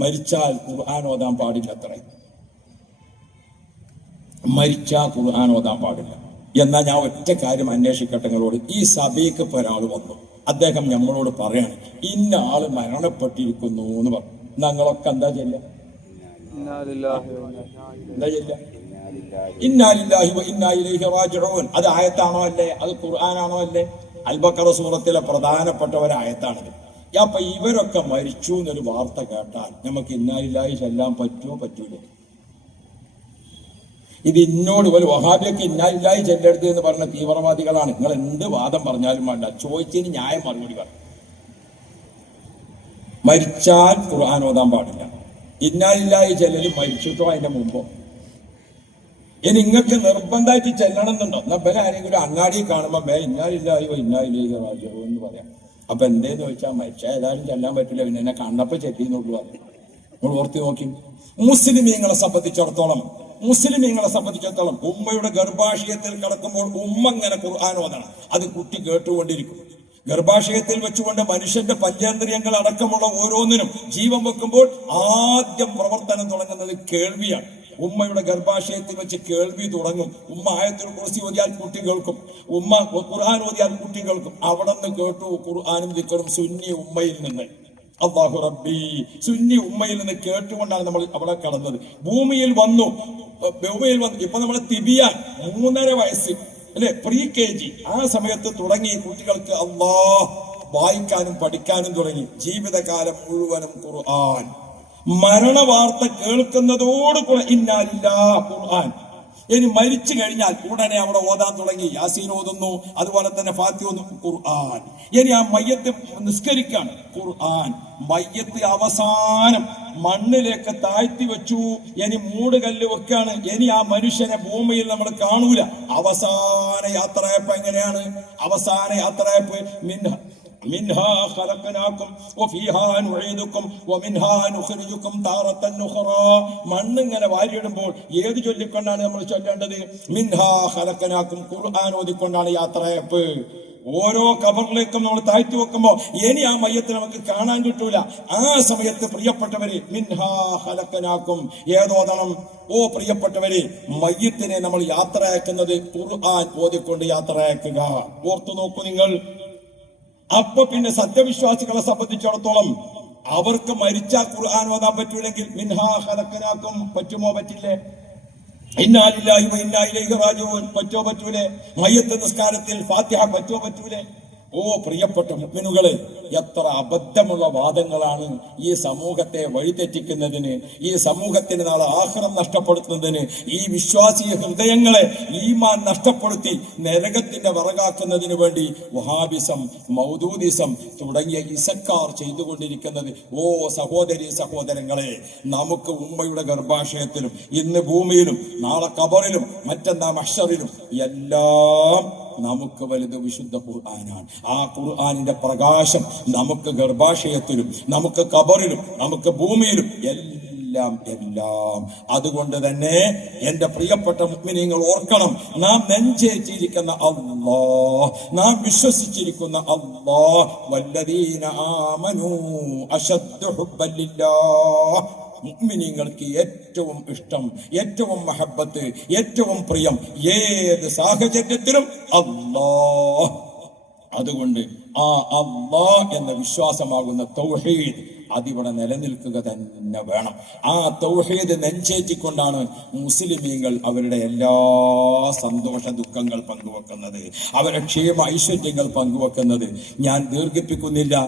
മരിച്ചാൽ ഖുർആൻ ഓതാൻ പാടില്ല അത്ര മരിച്ചാൽ ഖുർആൻ ഓതാൻ പാടില്ല. എന്നാൽ ഞാൻ ഒറ്റ കാര്യം അന്വേഷിക്കട്ടെ നിങ്ങളോട്. ഈ സഭയ്ക്ക് ഇപ്പോൾ ഒരാൾ വന്നു. അദ്ദേഹം നമ്മളോട് പറയാണ് ഇന്ന ആൾ മരണപ്പെട്ടിരിക്കുന്നു എന്ന് പറഞ്ഞു. ഞങ്ങളൊക്കെ എന്താ ചെല്ലാം എന്താ ചെല്ലാം അത് ആയത്താണോ അല്ലേ? അത് ഖുർആാനാണോ അല്ലേ? അൽബക്കറ സൂറത്തിലെ പ്രധാനപ്പെട്ട ഒരു ആയത്താണിത് അപ്പൊ ഇവരൊക്കെ മരിച്ചു എന്നൊരു വാർത്ത കേട്ടാൽ നമുക്ക് ഇന്നാലില്ലായി ചെല്ലാൻ പറ്റുമോ പറ്റൂലേ. ഇത് ഇന്നോട് ഒരു വഹാബിയൊക്കെ ഇന്നാലില്ലായി ചെല്ലരുത് എന്ന് പറഞ്ഞ തീവ്രവാദികളാണ്. നിങ്ങൾ എന്ത് വാദം പറഞ്ഞാലും വേണ്ട. ചോദിച്ചതിന് ന്യായം മറുപടി പറ. മരിച്ചാൽ ഖുർആൻ ഓതാൻ പാടില്ല. ഇന്നാലില്ലായി ചെല്ലല് മരിച്ചിട്ടോ അതിന്റെ മുമ്പോ. ഇനി നിങ്ങൾക്ക് നിർബന്ധമായിട്ട് ചെല്ലണം എന്നുണ്ടോ? എന്നാ ബല ആരെങ്കിലും അങ്ങാടി കാണുമ്പോ മേ ഇന്നാലില്ലായോ ഇന്നാലില്ലായോ എന്ന് പറയാം. അപ്പൊ എന്തേന്ന് ചോദിച്ചാൽ മരിച്ച ഏതായാലും ചെല്ലാൻ പറ്റില്ല പിന്നെ എന്നെ കണ്ടപ്പോ ചെല്ലിന്നുള്ളൂ പറഞ്ഞു. നമ്മൾ ഓർത്തി നോക്കി. മുസ്ലിമീങ്ങളെ സംബന്ധിച്ചിടത്തോളം മുസ്ലിമീങ്ങളെ സംബന്ധിച്ചിടത്തോളം ഉമ്മയുടെ ഗർഭാശയത്തിൽ കിടക്കുമ്പോൾ ഉമ്മ ഇങ്ങനെ ഖുർആൻ ഓതണം. അത് കുട്ടി കേട്ടുകൊണ്ടിരിക്കും ഗർഭാശയത്തിൽ വെച്ചുകൊണ്ട് മനുഷ്യന്റെ പഞ്ചേന്ദ്രിയങ്ങൾ അടക്കമുള്ള ഓരോന്നിനും ജീവൻ വെക്കുമ്പോൾ ആദ്യം പ്രവർത്തനം തുടങ്ങുന്നത് കേൾവിയാണ്. ഉമ്മയുടെ ഗർഭാശയത്തിൽ വെച്ച് കേൾവി തുടങ്ങും. ഉമ്മ ആയത്തിൽ കുറിച്ച് ഓതിയാൽ കുട്ടി കേൾക്കും. ഉമ്മ ഖുർആൻ ഓതിയാൽ കുട്ടി കേൾക്കും. അവിടെ നിന്ന് കേട്ടു ഖുർആാനും ദിക്കറും സുന്നി ഉമ്മയിൽ നിന്ന്. അള്ളാഹു റബ്ബി സുന്നി ഉമ്മയിൽ നിന്ന് കേട്ടുകൊണ്ടാണ് നമ്മൾ അവിടെ കടന്നത്. ഭൂമിയിൽ വന്നു. ഭൂമിയിൽ വന്നു ഇപ്പൊ നമ്മൾ തിബിയാൻ മൂന്നര വയസ്സ് അല്ലെ? Pre K G. ആ സമയത്ത് തുടങ്ങി കുട്ടികൾക്ക് അള്ളാഹ് വായിക്കാനും പഠിക്കാനും തുടങ്ങി. ജീവിതകാലം മുഴുവനും ഖുർആൻ. മരണവാർത്ത കേൾക്കുന്നതോടുകൂടെ ഇന്നാലില്ല ഖുർആൻ. ഇനി മരിച്ചു കഴിഞ്ഞാൽ ഉടനെ അവിടെ ഓതാൻ തുടങ്ങി. യാസീൻ ഓതുന്നു അതുപോലെ തന്നെ ഫാത്തി ഖുർആൻ. ഇനി ആ മയ്യത്ത് നിസ്കരിക്കാണ്. ഖുർആൻ. മയ്യത്ത് അവസാനം മണ്ണിലേക്ക് താഴ്ത്തി വെച്ചു. ഇനി മൂടുകല്ല് വെക്കാണ്. ഇനി ആ മനുഷ്യനെ ഭൂമിയിൽ നമ്മൾ കാണൂല. അവസാന യാത്രയപ്പ് എങ്ങനെയാണ്? അവസാന യാത്രയപ്പ് മിൻഹ منها خلقناكم وفيها نعيدكم ومنها نخرجكم تارة أخرى മണ്ണിങ്ങനെ വാരിയിടുമ്പോൾ ഏത് ചൊല്ലിക്കൊണ്ടാണ് നമ്മൾ ചൊല്ലേണ്ടത് മിൻഹാ ഖലഖനാക്കും ഖുർആൻ ഓതിക്കൊണ്ടാണ് യാത്രയപ്പ് ഓരോ കബറിലേക്കും നമ്മൾ താഴ്ത്തി വെക്കുമ്പോ ഇനി ആ മയ്യത്ത് നമുക്ക് കാണാൻ കിട്ടൂല ആ സമയത്ത് പ്രിയപ്പെട്ടവരെ മിൻഹാ ഖലഖനാക്കും ഏതോതണം ഓ പ്രിയപ്പെട്ടവരെ മയ്യത്തിനെ നമ്മൾ യാത്രയാക്കുന്നത് ഖുർആൻ ഓതിക്കൊണ്ട് യാത്രയാക്കുക ഓർത്തു നോക്കൂ നിങ്ങൾ അപ്പൊ പിന്നെ സത്യവിശ്വാസികളെ സംബന്ധിച്ചിടത്തോളം അവർക്ക് മരിച്ച ഖുർആൻ ഓതാൻ പറ്റൂലെങ്കിൽ മിൻഹാ ഖലഖനാക്കും. പറ്റുമോ പറ്റില്ലേ? ഇന്നാലില്ലാഹി ഇന്നായിലേക്ക് റാജിഊൻ. പറ്റോ പറ്റൂലേ? മയ്യത്ത് നിസ്കാരത്തിൽ ഫാത്തിഹ പറ്റോ പറ്റൂലേ? ഓ പ്രിയപ്പെട്ട മുഅ്മിനുകളെ എത്ര അബദ്ധമുള്ള വാദങ്ങളാണ് ഈ സമൂഹത്തെ വഴിതെറ്റിക്കുന്നതിന് ഈ സമൂഹത്തിന് നാളെ ആഹ്റം നഷ്ടപ്പെടുത്തുന്നതിന് ഈ വിശ്വാസി ഹൃദയങ്ങളെ ഈമാൻ നഷ്ടപ്പെടുത്തി നരകത്തിന്റെ വിറകാക്കുന്നതിന് വേണ്ടി വഹാബിസം മൗദൂദിസം തുടങ്ങിയ ഇസക്കാർ ചെയ്തുകൊണ്ടിരിക്കുന്നത്. ഓ സഹോദരി സഹോദരങ്ങളെ നമുക്ക് ഉമ്മയുടെ ഗർഭാശയത്തിലും ഇന്ന് ഭൂമിയിലും നാളെ കബറിലും മറ്റെന്താ മഷറിലും എല്ലാം നമുക്ക് വലുത് വിശുദ്ധ ഖുർആനാണ്. ആ ഖുർആാനിന്റെ പ്രകാശം നമുക്ക് ഗർഭാശയത്തിലും നമുക്ക് കബറിലും നമുക്ക് ഭൂമിയിലും എല്ലാം എല്ലാം. അതുകൊണ്ട് തന്നെ എന്റെ പ്രിയപ്പെട്ട മുഗ്മിനീങ്ങൾ ഓർക്കണം നാം നെഞ്ചേറ്റിരിക്കുന്ന അള്ളാ നാം വിശ്വസിച്ചിരിക്കുന്ന അള്ളാ വല്ലദീന ആമനു അശദ്ദു ലില്ലാഹ് മുഅ്മിനീങ്ങൾക്ക് ഏറ്റവും ഇഷ്ടം ഏറ്റവും മഹബത്ത് ഏറ്റവും പ്രിയം ഏത് സാഹചര്യത്തിലും അല്ലാ അതുകൊണ്ട് ആ അല്ലാ എന്ന വിശ്വാസമാകുന്ന തൗഹീദ് അതിവിടെ നിലനിൽക്കുക തന്നെ വേണം. ആ തൗഹീദ് നെഞ്ചേറ്റിക്കൊണ്ടാണ് മുസ്ലിമീങ്ങൾ അവരുടെ എല്ലാ സന്തോഷ ദുഃഖങ്ങൾ പങ്കുവെക്കുന്നത്. അവരുടെ ക്ഷേമ ഐശ്വര്യങ്ങൾ പങ്കുവെക്കുന്നത്. ഞാൻ ദീർഘിപ്പിക്കുന്നില്ല.